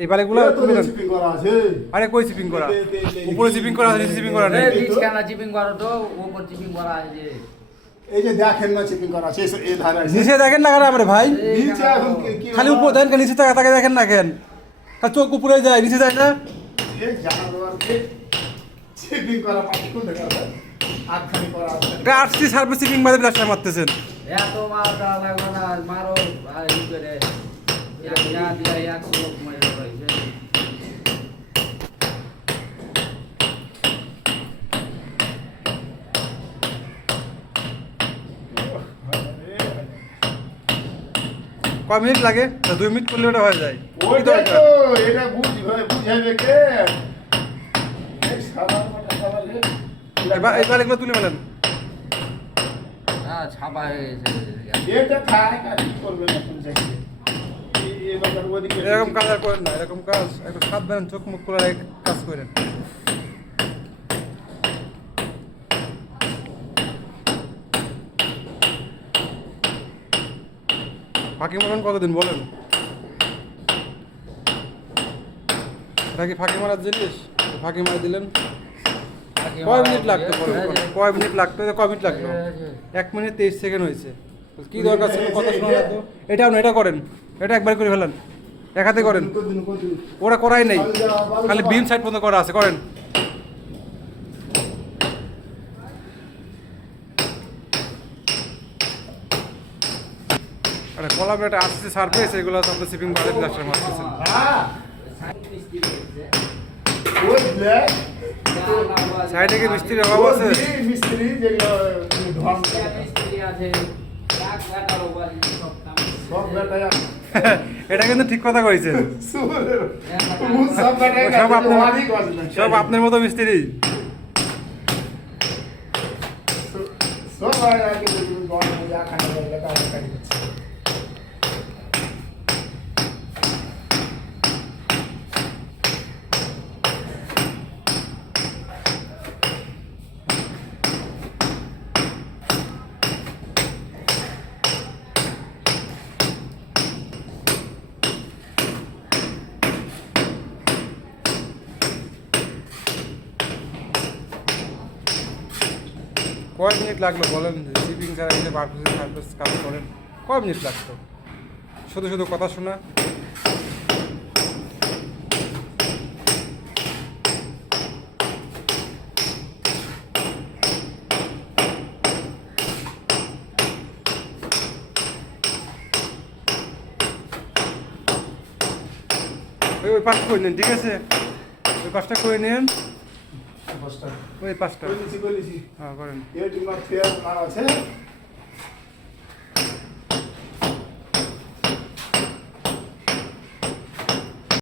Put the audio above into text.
এই বালিগুলো আরে কই সিপিং করা? উপরে সিপিং করা আছে নিচে সিপিং করা নেই। কেনা চিপিং করো তো উপর চিপিং করা আছে। যে এই যে দেখেন না চিপিং করা আছে এই- ধারে নিচে দেখেন না কেন আমরা ভাই? নিচে এখন খালি? উপর দেখেন নিচে তাকা তাকে দেখেন না কেন? খালি চোখ উপরে যায় নিচে যায় না এই করা কোন দেখা আটখানি করা আছে। আটটি সার্ভিস সিপিং বাদে ব্যবসা মারতেছেন। এত মারটা লাগবে না মারো আর ই করে। দিয়া মারে রইছে কয় মিনিট লাগে? তা দুই মিনিট করলে ওটা হয়ে যায়। কি এটা বুঝবে বুঝাইবে কে। এবার এই বালিগুলো তুলে ফেলেন। কি এরকম কাজ আর করেন না এরকম কাজ একটু সাবধান চোখ মুখ করে রেখে কাজ করেন। ফাঁকি মারেন কতদিন বলেন? এটা কি ফাঁকি মারার জিনিস? ফাঁকি মারা দিলেন? কয় মিনিট লাগতো। কয় মিনিট লাগতো এটা কয় মিনিট লাগল? এক মিনিট তেইশ সেকেন্ড হয়েছে। কি দরকার ছিল? কথা শোনা লাগতো এটাও না এটা করেন। এটা একবার করে ফেলেন। এক হাতে করেন। ওরা করাই নেই। খালি বিম সাইড পর্যন্ত করা আছে। করেন। আরে কলাম একটা আসছে সার্ভিস এগুলো আপনার শিপিং বাড়িতে ব্যবসা মারতেছেন সাইডে কি মিস্ত্রির অভাব আছে? মিস্ত্রি যেগুলো মিস্ত্রি আছে। এটা কিন্তু ঠিক কথা কইছেন। মুখ সব আপনার। সব আপনার মতো মিস্ত্রি। সব আগে আগে দেখুন গরম হয়ে যা খানা হয়ে গেলে কাজ কাজ করছে। কয় মিনিট লাগল, বলেন শিপিং ছাড়া এসে বাড়তেছে সার্ভিস কাজ করেন। কয় মিনিট লাগতো। শুধু শুধু কথা শোনা। ওই পাশটা করে নিন, ঠিক আছে? ওই পাশটা করে নিন। ওই দিছি। হ্যাঁ করেন।